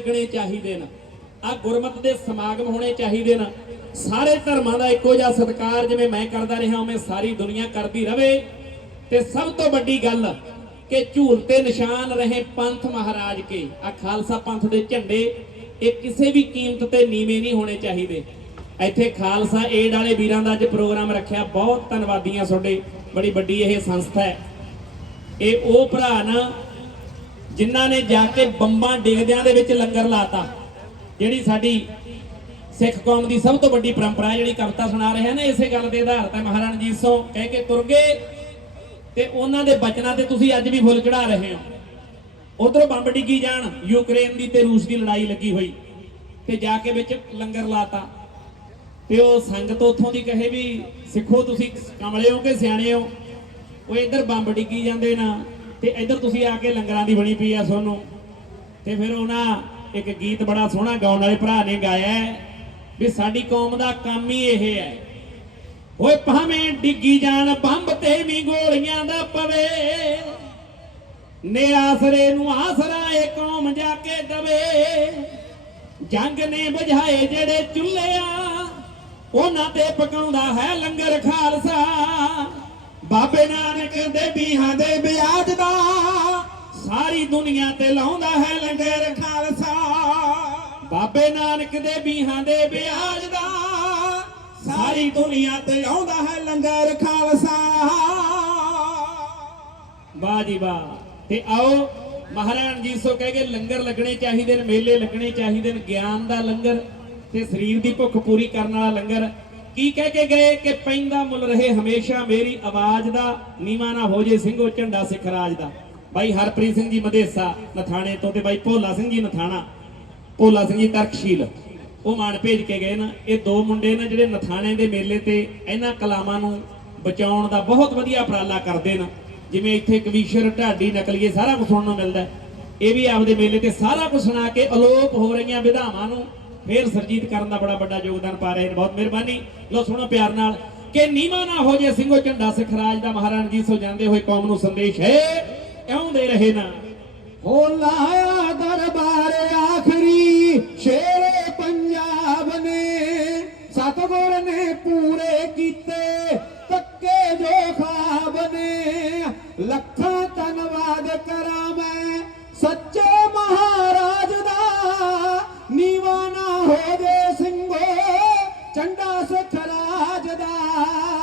ਲੱਗਣੇ ਚਾਹੀਦੇ ਨੇ। ਆ ਗੁਰਮਤ ਦੇ ਸਮਾਗਮ ਹੋਣੇ ਚਾਹੀਦੇ ਨੇ। ਸਾਰੇ ਧਰਮਾਂ ਦਾ ਇੱਕੋ ਜਿਹਾ ਸਤਿਕਾਰ ਜਿਵੇਂ ਮੈਂ ਕਰਦਾ ਰਿਹਾ, ਉਵੇਂ ਸਾਰੀ ਦੁਨੀਆ ਕਰਦੀ ਰਵੇ। ਤੇ ਸਭ ਤੋਂ ਵੱਡੀ ਗੱਲ ਕਿ ਝੂਲ ਤੇ ਨਿਸ਼ਾਨ ਰਹੇ ਪੰਥ ਮਹਾਰਾਜ ਕੇ। ਆ ਖਾਲਸਾ ਪੰਥ ਦੇ ਝੰਡੇ, ਇਹ ਕਿਸੇ ਵੀ ਕੀਮਤ ਤੇ ਨੀਵੇਂ ਨਹੀਂ ਹੋਣੇ ਚਾਹੀਦੇ। ਇੱਥੇ ਖਾਲਸਾ ਏਡ ਵਾਲੇ ਵੀਰਾਂ ਦਾ ਅੱਜ ਪ੍ਰੋਗਰਾਮ ਰੱਖਿਆ। ਬਹੁਤ ਧੰਨਵਾਦੀਆਂ ਤੁਹਾਡੇ। ਬੜੀ ਵੱਡੀ ਇਹ ਸੰਸਥਾ ਹੈ। ਇਹ ਉਹ ਭਰਾ ਨਾ ਜਿਨ੍ਹਾਂ ਨੇ ਜਾ ਕੇ ਬੰਬਾਂ ਡਿੱਗਦਿਆਂ ਦੇ ਵਿੱਚ ਲੰਗਰ ਲਾਤਾ। ਜਿਹੜੀ ਸਾਡੀ ਸਿੱਖ ਕੌਮ ਦੀ ਸਭ ਤੋਂ ਵੱਡੀ ਪਰੰਪਰਾ, ਜਿਹੜੀ ਕਵਿਤਾ ਸੁਣਾ ਰਹੇ ਨੇ, ਇਸੇ ਗੱਲ ਦੇ ਆਧਾਰ ਤੇ ਮਹਾਰਾਣਾ ਰਣਜੀਤ ਸਿੰਘ ਕਹਿ ਕੇ ਤੁਰ ਗਏ। ਤੇ ਉਹਨਾਂ ਦੇ ਬਚਨਾਂ ਤੇ ਤੁਸੀਂ ਅੱਜ ਵੀ ਫੁੱਲ ਚੜਾ ਰਹੇ ਹੋ। ਉਧਰੋਂ ਬੰਬ ਡਿੱਗੀ ਜਾਣ, ਯੂਕਰੇਨ ਦੀ ਤੇ ਰੂਸ ਦੀ ਲੜਾਈ ਲੱਗੀ ਹੋਈ। ਤੇ ਜਾ ਕੇ ਵਿੱਚ ਲੰਗਰ ਲਾਤਾ। ਤੇ ਉਹ ਸੰਗਤ ਉੱਥੋਂ ਦੀ ਕਹੇ ਵੀ, ਸਿੱਖੋ ਤੁਸੀਂ ਕਮਲੇ ਹੋ ਕਿ ਸਿਆਣੇ ਹੋ? ਉਹ ਇੱਧਰ ਬੰਬ ਡਿੱਗੀ ਜਾਂਦੇ ਨਾ। ਤੇ ਇੱਧਰ ਤੁਸੀਂ ਆ ਕੇ ਲੰਗਰਾਂ ਦੀ ਬਣੀ ਪਈ ਆ ਤੁਹਾਨੂੰ ਤੇ ਫਿਰ ਉਹਨਾਂ ਇੱਕ ਗੀਤ ਬੜਾ ਸੋਹਣਾ ਗਾਉਣ ਵਾਲੇ ਭਰਾ ਨੇ ਗਾਇਆ ਵੀ ਸਾਡੀ ਕੌਮ ਦਾ ਕੰਮ ਹੀ ਇਹ ਹੈ। ਓਏ ਭਾਵੇਂ ਡਿੱਗੀ ਜਾਣ ਬੰਬ ਤੇ ਵੀ ਗੋਲੀਆਂ ਦਾ ਪਵੇ ਨੇ ਆਸਰੇ ਨੂੰ ਆਸਰਾ ਏ ਕੌਮ ਜਾ ਕੇ ਦਵੇ। ਜੰਗ ਨੇ ਬੁਝਾਏ ਜਿਹੜੇ ਚੁੱਲ੍ਹੇ ਆ, ਉਹਨਾਂ ਤੇ ਪਕਾਉਂਦਾ ਹੈ ਲੰਗਰ ਖਾਲਸਾ। ਬਾਬੇ ਨਾਨਕ ਦੇ ਬੀਹਾਂ ਦੇ ਵਿਆਜ ਦਾ ਸਾਰੀ ਦੁਨੀਆ ਤੇ ਲਾਉਂਦਾ ਹੈ ਲੰਗਰ ਖਾਲਸਾ। ਬਾਬੇ ਨਾਨਕ ਦੇ ਬੀਹਾਂ ਦੇ ਵਿਆਜ ਦਾ ਸਾਰੀ ਦੁਨੀਆ ਤੇ ਲਾਉਂਦਾ ਹੈ ਲੰਗਰ ਖਾਲਸਾ। ਵਾਹ ਜੀ ਵਾਹ। ਤੇ ਆਓ ਮਹਾਰਾਣਾ ਜੀ ਸੋ ਕਹਿ ਕੇ ਲੰਗਰ ਲੱਗਣੇ ਚਾਹੀਦੇ ਨੇ, ਮੇਲੇ ਲੱਗਣੇ ਚਾਹੀਦੇ ਨੇ, ਗਿਆਨ ਦਾ ਲੰਗਰ ਤੇ ਸਰੀਰ ਦੀ ਭੁੱਖ ਪੂਰੀ ਕਰਨ ਵਾਲਾ ਲੰਗਰ। ਕੀ ਕਹਿ ਕੇ ਗਏ ਕਿ ਪੈਂਦਾ ਮੁੱਲ ਰਹੇ ਹਮੇਸ਼ਾ ਮੇਰੀ ਆਵਾਜ਼ ਦਾ, ਨੀਵਾ ਨਾ ਹੋ ਜੇ ਸਿੰਘੋ ਝੰਡਾ ਸਿੱਖ ਰਾਜ ਦਾ। ਬਾਈ ਹਰਪ੍ਰੀਤ ਸਿੰਘ ਜੀ ਮਦੇਸਾ, ਨਥਾਣੇ ਤੋਂ ਤੇ ਬਾਈ ਭੋਲਾ ਸਿੰਘ ਜੀ ਨਥਾਣਾ। ਭੋਲਾ ਸਿੰਘ ਜੀ ਤਰਕਸ਼ੀਲ। ਉਹ ਮਾਨ ਭੇਜ ਕੇ ਗਏ ਨਾ, ਇਹ ਦੋ ਮੁੰਡੇ ਨੇ ਜਿਹੜੇ ਨਥਾਣੇ ਦੇ ਮੇਲੇ ਤੇ ਇਹਨਾਂ ਕਲਾਮਾਂ ਨੂੰ ਬਚਾਉਣ ਦਾ ਬਹੁਤ ਵਧੀਆ ਉਪਰਾਲਾ ਕਰਦੇ ਨੇ। ਜਿਵੇਂ ਇੱਥੇ ਕਵੀਸ਼ਰ ਢਾਡੀ ਨਕਲੀਏ ਸਾਰਾ ਕੁਝ ਸੁਣਨ ਨੂੰ ਮਿਲਦਾ ਇਹ ਵੀ ਆਪਦੇ ਮੇਲੇ ਤੇ ਸਾਰਾ ਕੁਝ ਸੁਣਾ ਕੇ ਅਲੋਪ ਹੋ ਰਹੀਆਂ ਵਿਧਾਵਾਂ ਨੂੰ ਫੇਰ ਸਰਜੀਤ ਕਰਨ ਦਾ ਬੜਾ ਵੱਡਾ ਯੋਗਦਾਨ ਪਾ ਰਹੇ ਨੇ, ਬਹੁਤ ਮਿਹਰਬਾਨੀ। ਲੋ ਸੁਣੋ ਪਿਆਰ ਨਾਲ, ਕਿ ਨੀਮਾ ਨਾ ਹੋ ਜੇ ਸਿੰਘੋ ਝੰਡਾ ਸਿੱਖ ਰਾਜ ਦਾ ਮਹਾਰਾਣਾ ਜੀ ਸੋ ਜਾਂਦੇ ਹੋਏ ਕੌਮ ਨੂੰ ਸੰਦੇਸ਼ ਹੈ, ਆਉਂਦੇ ਰਹੇ ਨਾ। ਹੋ ਦਰਬਾਰ ਆਖਰੀ